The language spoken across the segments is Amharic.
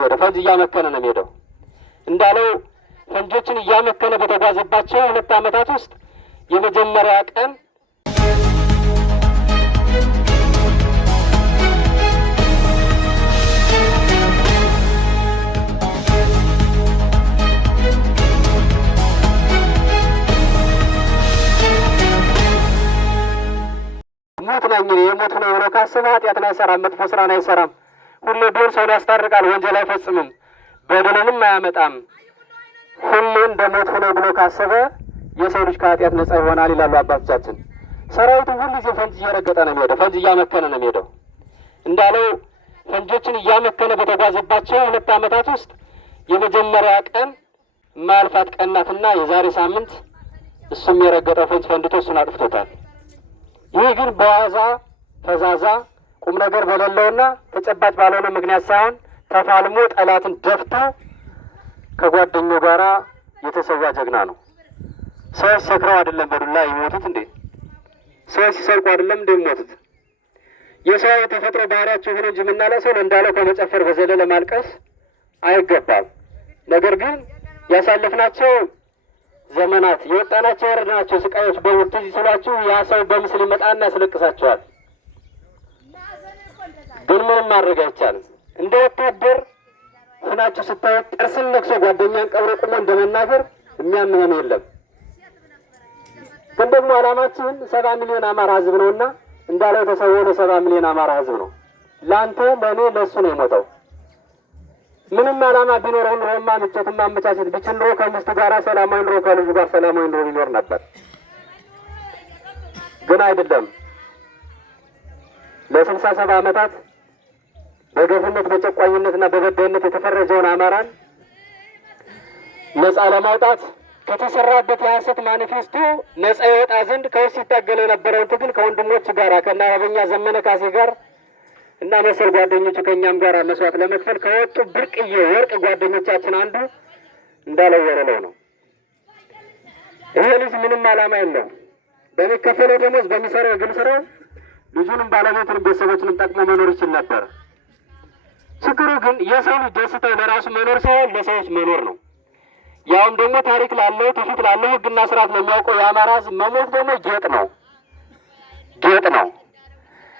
ወደ ፈንጅ እያመከነ ነው የሚሄደው። እንዳለው ፈንጆችን እያመከነ በተጓዘባቸው 2 ዓመታት ውስጥ የመጀመሪያ ቀን ሞት ነኝ የሞት ነው ብሎ ካሰበ ኃጢአትን አይሰራም፣ መጥፎ ስራን አይሰራም። ሁሌ ቢሆን ሰውን ያስታርቃል፣ ወንጀል አይፈጽምም፣ በደልንም አያመጣም። ሁሌ እንደ ሞት ነው ብሎ ካሰበ የሰው ልጅ ከኃጢአት ነጻ ይሆናል ይላሉ አባቶቻችን። ሰራዊቱ ሁልጊዜ ፈንጅ እየረገጠ ነው የሚሄደው፣ ፈንጅ እያመከነ ነው የሚሄደው። እንዳለው ፈንጆችን እያመከነ በተጓዘባቸው 2 ዓመታት ውስጥ የመጀመሪያ ቀን ማልፋት ቀናትና የዛሬ ሳምንት እሱም የረገጠው ፈንጅ ፈንድቶ እሱን አጥፍቶታል። ይህ ግን በዋዛ ፈዛዛ ቁም ነገር በሌለውና ተጨባጭ ባልሆነ ምክንያት ሳይሆን ተፋልሞ ጠላትን ደፍቶ ከጓደኛው ጋራ የተሰዋ ጀግና ነው። ሰዎች ሰክረው አይደለም በዱላ ይሞቱት እንዴ? ሰዎች ሲሰርቁ አይደለም እንዴ ይሞቱት? የሰው የተፈጥሮ ባህሪያቸው ሆኖ እንጂ የምናለቅሰው እንዳለው ከመጨፈር በዘለለ ማልቀስ አይገባም። ነገር ግን ያሳለፍናቸው ዘመናት የወጣናቸው የወረድናቸው ስቃዮች በሙሉ ትዝ ሲሏችሁ ያ ሰው በምስል ይመጣና ያስለቅሳቸዋል። ግን ምንም ማድረግ አይቻልም። እንደ ወታደር ሆናችሁ ስታዩት ጥርስን ነክሶ ጓደኛን ቀብሮ ቁሞ እንደመናገር የሚያምነን የለም። ግን ደግሞ ዓላማችን 70 ሚሊዮን አማራ ህዝብ ነውና እንዳለው ተሰውሮ 70 ሚሊዮን አማራ ህዝብ ነው። ላንተ ለኔ ለሱ ነው የሞተው። ምንም ዓላማ ቢኖረው ኖሮማ ምቾትን ማመቻቸት ቢችል ኖሮ ከሚስቱ ጋር ሰላማዊ ኑሮ ከልጁ ጋር ሰላማዊ ኑሮ ሊኖር ነበር። ግን አይደለም። ለ67 ዓመታት በገፍነት በጨቋኝነትና በበዳይነት የተፈረጀውን አማራን ነጻ ለማውጣት ከተሰራበት የሐሰት ማኒፌስቶ ነጻ ይወጣ ዘንድ ከውስጥ ሲታገለው የነበረውን ትግል ከወንድሞች ጋር ከና አርበኛ ዘመነ ካሴ ጋር እና መሰል ጓደኞቹ ከኛም ጋር መስዋዕት ለመክፈል ከወጡ ብርቅዬ ወርቅ ጓደኞቻችን አንዱ እንዳለው ወረለው ነው። ይሄ ልጅ ምንም ዓላማ የለው። በሚከፈለው ደሞዝ በሚሰራው የግል ስራው ልጁንም ባለቤቱንም ቤተሰቦችንም ጠቅሞ መኖር ይችል ነበር። ችግሩ ግን የሰው ልጅ ደስታው ለራሱ መኖር ሳይሆን ለሰዎች መኖር ነው። ያውም ደግሞ ታሪክ ላለው ትውፊት ላለው ሕግና ስርዓት ለሚያውቀው የአማራ ሕዝብ መሞት ደግሞ ጌጥ ነው፣ ጌጥ ነው።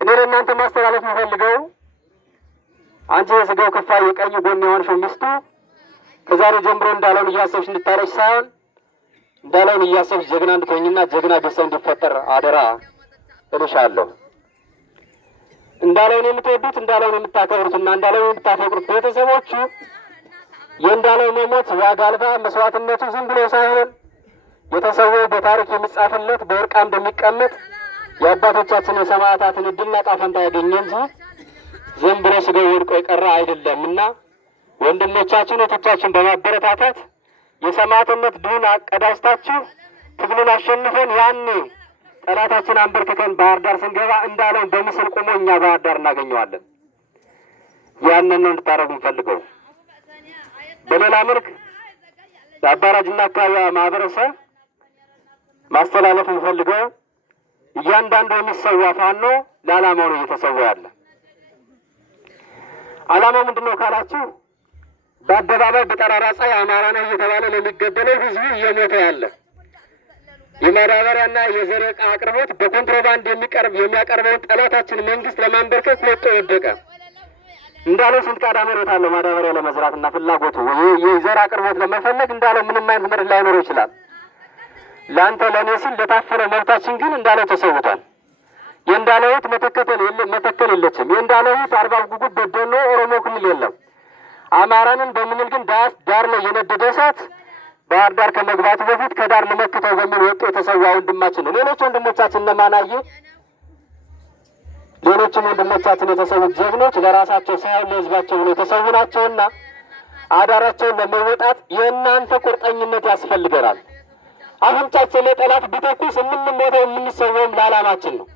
እኔ ለእናንተ ማስተላለፍ የምፈልገው አንቺ የስጋው ክፋይ የቀኝ ጎን የሆንሽው ሚስቱ ከዛሬ ጀምሮ እንዳለውን እያሰብሽ እንድታለሽ ሳይሆን እንዳለውን እያሰብሽ ጀግና እንድትሆኝና ጀግና ቤተሰብ እንዲፈጠር አደራ እልሻለሁ። እንዳለውን የምትወዱት እንዳለውን የምታከብሩትና እንዳለውን የምታፈቅሩት ቤተሰቦቹ የእንዳለው መሞት ዋጋ አልባ መስዋዕትነቱ ዝም ብሎ ሳይሆን የተሰወው በታሪክ የሚጻፍለት በወርቃ እንደሚቀመጥ የአባቶቻችን የሰማዕታትን እድልና ጣፈንታ ያገኘ እንጂ ዝም ብሎ ስጋው ወድቆ የቀረ አይደለምና ወንድሞቻችን እህቶቻችን በማበረታታት የሰማዕትነት ድሉን አቀዳጅታችሁ ትግሉን አሸንፈን ያኔ ጠላታችን አንበርክከን ባህር ዳር ስንገባ እንዳለውን በምስል ቆሞ እኛ ባህር ዳር እናገኘዋለን። ያንን ነው እንድታረጉ እንፈልገው። በሌላ መልክ የአባራጅና አካባቢ ማህበረሰብ ማስተላለፍ እንፈልገው እያንዳንዱ የሚሰዋ ፋኖ ለዓላማው ነው እየተሰዋ ያለ። ዓላማው ምንድነው ካላችሁ በአደባባይ በጠራራ ፀሐይ አማራ ነው እየተባለ ለሚገደለው ህዝቡ እየሞተ ያለ የማዳበሪያና የዘር ዕቃ አቅርቦት በኮንትሮባንድ የሚያቀርበውን ጠላታችን መንግስት ለማንበርከክ ወጥቶ ወደቀ። እንዳለው ስንት ቃዳ መሬት አለው ማዳበሪያ ለመዝራትና ፍላጎቱ የዘር አቅርቦት ለመፈለግ እንዳለው ምንም አይነት መሬት ላይኖረው ይችላል። ለአንተ ለእኔ ሲል ለታፈነ መብታችን ግን እንዳለው ተሰውቷል። የእንዳለው ህይወት መተከል የለችም። የእንዳለው ህይወት አርባ ጉጉት በደኖ ኦሮሞ ክልል የለም። አማራንን በምንል ግን ዳር ላይ የነደደ እሳት ባህር ዳር ከመግባቱ በፊት ከዳር ልመክተው በሚል ወጡ የተሰዋ ወንድማችን ነው። ሌሎች ወንድሞቻችን እነማናየ ሌሎችም ወንድሞቻችን የተሰዉት ጀግኖች ለራሳቸው ሳይሆን ለህዝባቸው ብለው የተሰዉ ናቸውና አዳራቸውን ለመወጣት የእናንተ ቁርጠኝነት ያስፈልገናል። አሁንቻችን ለጠላት ቢተኩስ የምንሞተው የምንሰዋውም ለዓላማችን ነው።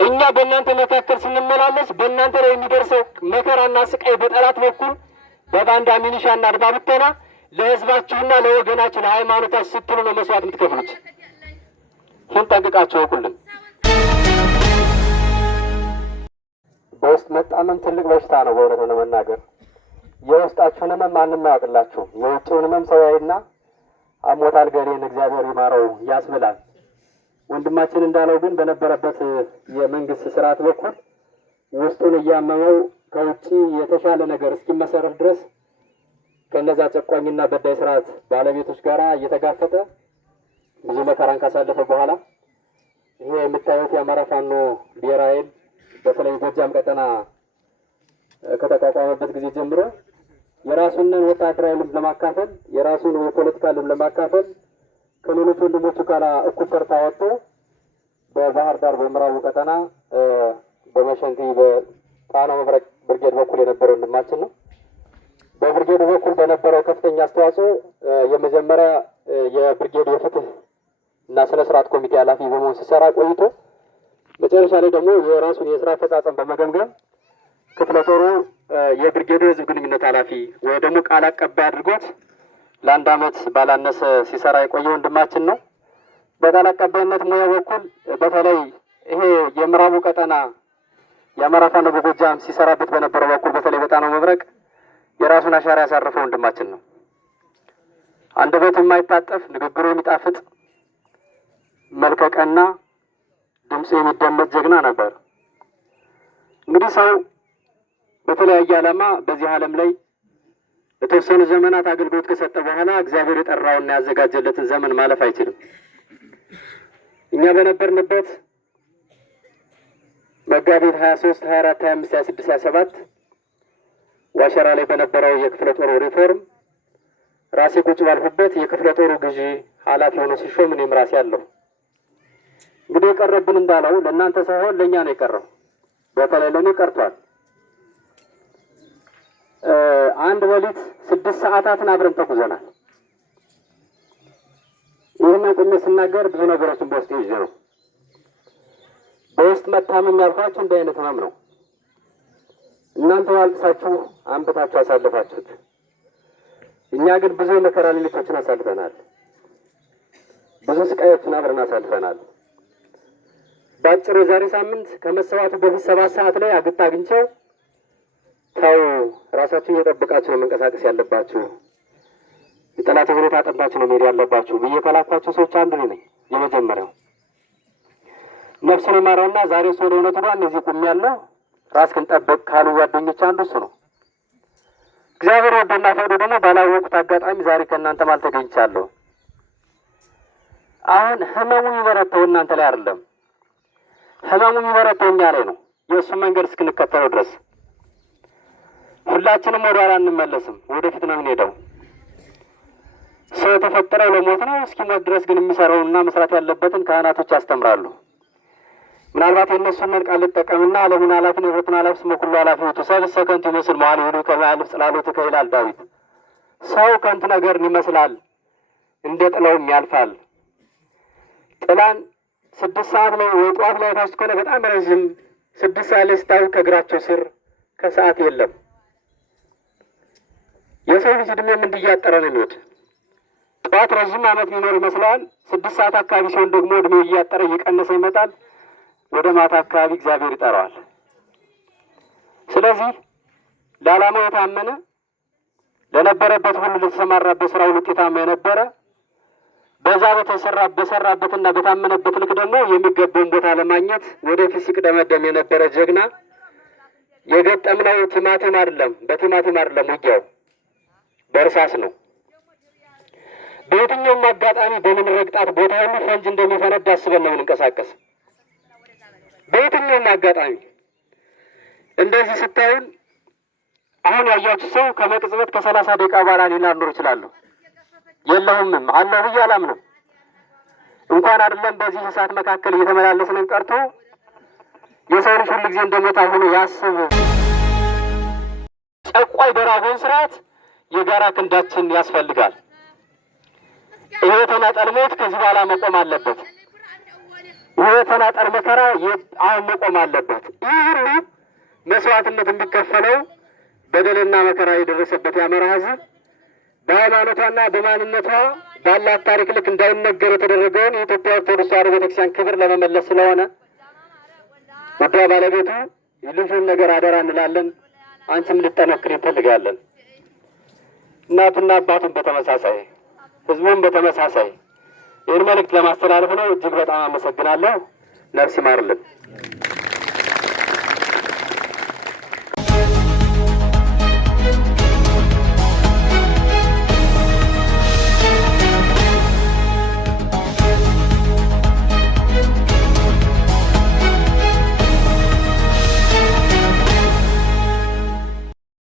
እኛ በእናንተ መካከል ስንመላለስ በእናንተ ላይ የሚደርሰው መከራና ስቃይ በጠላት በኩል በባንዳ ሚኒሻና አድማ ብተና ለህዝባችሁና ለወገናችሁ ለሃይማኖታችሁ ስትሉ ነው መስዋዕት የምትከፍሉት። ይህን ጠንቅቃችሁ እወቁልን። በውስጥ መጣመም ትልቅ በሽታ ነው። በእውነት ለመናገር የውስጣችሁን ህመም ማንም አያውቅላችሁም። የውጭውን ህመም ሰው ያይና አሞታል ገሌን እግዚአብሔር ይማረው ያስብላል። ወንድማችን እንዳለው ግን በነበረበት የመንግስት ስርዓት በኩል ውስጡን እያመመው ከውጭ የተሻለ ነገር እስኪመሰረት ድረስ ከነዛ ጨቋኝና በዳይ ስርዓት ባለቤቶች ጋር እየተጋፈጠ ብዙ መከራን ካሳለፈ በኋላ ይሄ የምታዩት የአማራ ፋኖ ብሔራዊ ኃይል በተለይ ጎጃም ቀጠና ከተቋቋመበት ጊዜ ጀምሮ የራሱን ወታደራዊ ልምድ ለማካፈል የራሱን የፖለቲካ ልምድ ለማካፈል ከሌሎች ወንድሞቹ ጋር እኩል ተርታ ወጥቶ በባህር ዳር በምዕራቡ ቀጠና በመሸንቲ በጣና መብረቅ ብርጌድ በኩል የነበረው ወንድማችን ነው። በብርጌዱ በኩል በነበረው ከፍተኛ አስተዋጽኦ የመጀመሪያ የብርጌዱ የፍትህ እና ስነ ስርዓት ኮሚቴ ኃላፊ በመሆን ሲሰራ ቆይቶ መጨረሻ ላይ ደግሞ የራሱን የስራ አፈጻጸም በመገምገም ክፍለ ጦሩ የብርጌዱ የህዝብ ግንኙነት ኃላፊ ወይ ደግሞ ቃል አቀባይ አድርጎት ለአንድ ዓመት ባላነሰ ሲሰራ የቆየ ወንድማችን ነው። በቃል አቀባይነት ሙያ በኩል በተለይ ይሄ የምዕራቡ ቀጠና የአማራ ፋኖ በጎጃም ሲሰራበት በነበረው በኩል በተለይ በጣናው መብረቅ የራሱን አሻራ ያሳረፈው ወንድማችን ነው። አንደበቱ የማይታጠፍ ንግግሩ የሚጣፍጥ መልከቀና ድምፁ የሚደመጥ ጀግና ነበር። እንግዲህ ሰው በተለያየ ዓላማ በዚህ ዓለም ላይ የተወሰኑ ዘመናት አገልግሎት ከሰጠ በኋላ እግዚአብሔር የጠራውና ያዘጋጀለትን ዘመን ማለፍ አይችልም። እኛ በነበርንበት መጋቢት 23፣ 24፣ 25፣ 26፣ 27 ዋሸራ ላይ በነበረው የክፍለ ጦሩ ሪፎርም ራሴ ቁጭ ባልሁበት የክፍለ ጦሩ ግዢ ኃላፊ ሆኖ ሲሾም እኔም ራሴ አለሁ። እንግዲህ የቀረብን እንዳለው ለእናንተ ሳይሆን ለእኛ ነው የቀረው። በተለይ ለእኔ ቀርቷል። አንድ ሌሊት 6 ሰዓታትን አብረን ተጉዘናል። ይህን ቁሜ ስናገር ብዙ ነገሮችን በውስጥ ይዤ ነው። በውስጥ መታመም ያልኳችሁ እንዲህ አይነት ህመም ነው። እናንተ አልቅሳችሁ አንብታችሁ አሳልፋችሁት፣ እኛ ግን ብዙ የመከራ ሌሊቶችን አሳልፈናል። ብዙ ስቃዮችን አብረን አሳልፈናል። በአጭሩ የዛሬ ሳምንት ከመሰዋቱ በፊት 7 ሰዓት ላይ አግኝቼው ተው ራሳችሁን እየጠበቃችሁ ነው መንቀሳቀስ ያለባችሁ፣ የጠላት ሁኔታ አጠባችሁ ነው መሄድ ያለባችሁ ብዬ ከላኳቸው ሰዎች አንዱ ነኝ። የመጀመሪያው ነፍሱን ይማረውና ዛሬ እሱ ወደ እውነቱ ጋር እነዚህ ቁም ያለው ራስህን ጠብቅ ካሉ ጓደኞች አንዱ እሱ ነው። እግዚአብሔር ወዶና ፈቅዶ ደግሞ ባላወቁት አጋጣሚ ዛሬ ከእናንተ ማለት ተገኝቻለሁ። አሁን ህመሙ የሚበረታው እናንተ ላይ አይደለም፣ ህመሙ የሚበረታው እኛ ላይ ነው። የእሱን መንገድ እስክንከተለው ድረስ ሁላችንም ወደ ኋላ እንመለስም፣ ወደፊት ነው የምንሄደው። ሰው የተፈጠረው ለሞት ነው። እስኪሞት ድረስ ግን የሚሰራውና መስራት ያለበትን ካህናቶች ያስተምራሉ። ምናልባት የእነሱን ቃል ልጠቀምና ዓለሙን ኃላፊ ንብረቱን ኃላፊ ስመ ኩሉ ኃላፊ ውእቱ ሰብእ ከንቱ ይመስል መዋዕል ይሁሉ ከመ ጽላሎትከ ይላል ዳዊት። ሰው ከንቱ ነገርን ይመስላል፣ እንደ ጥላውም ያልፋል። ጥላን 6 ሰዓት ላይ ወይ ጠዋት ላይ ታስቶ ከሆነ በጣም ረዥም 6 ሰዓት ላይ ስታዩ ከእግራቸው ስር ከሰዓት የለም። የሰው ልጅ እድሜም እንዲያጠረ ነው የሚሄድ። ጠዋት ረዥም ዓመት ሊኖር ይመስለዋል። 6 ሰዓት አካባቢ ሲሆን ደግሞ እድሜው እያጠረ እየቀነሰ ይመጣል። ወደ ማታ አካባቢ እግዚአብሔር ይጠራዋል። ስለዚህ ለዓላማው የታመነ ለነበረበት ሁሉ ለተሰማራበት ስራው ውጤታማ የነበረ በዛ በሰራበትና በታመነበት ልክ ደግሞ የሚገባውን ቦታ ለማግኘት ወደፊት ሲቅደመደም የነበረ ጀግና የገጠምነው ቲማቲም አይደለም፣ በቲማቲም አይደለም፣ ውጊያው በእርሳስ ነው። በየትኛውም አጋጣሚ በምንረግጣት ቦታ ሁሉ ፈንጅ እንደሚፈነዳ አስበን ነው የምንንቀሳቀስ። በየትኛውም አጋጣሚ እንደዚህ ስታዩን አሁን ያያችሁ ሰው ከመቅጽበት ከ30 ደቂቃ በኋላ ሊናኖር ይችላሉ። የለሁምም አለሁ ብዬ አላምንም። እንኳን አይደለም በዚህ እሳት መካከል እየተመላለስን ቀርቶ የሰው ልጅ ሁሉ ጊዜ እንደሞታ ሆኖ ያስብ። ጨቋይ ደራጎን ስርዓት የጋራ ክንዳችን ያስፈልጋል። ይሄ ተናጠል ሞት ከዚህ በኋላ መቆም አለበት። ይሄ ተናጠል መከራ አሁን መቆም አለበት። ይህ ሁሉ መስዋዕትነት የሚከፈለው በደልና መከራ የደረሰበት የአማራ ሕዝብ በሃይማኖቷና በማንነቷ ባላት ታሪክ ልክ እንዳይነገር የተደረገውን የኢትዮጵያ ኦርቶዶክስ ተዋሕዶ ቤተክርስቲያን ክብር ለመመለስ ስለሆነ ውዷ ባለቤቱ ልጁን ነገር አደራ እንላለን። አንቺም ልጠነክር እንፈልጋለን። እናቱና አባቱን በተመሳሳይ ህዝቡን በተመሳሳይ ይህን መልእክት ለማስተላለፍ ነው። እጅግ በጣም አመሰግናለሁ። ነፍስ ይማርልን።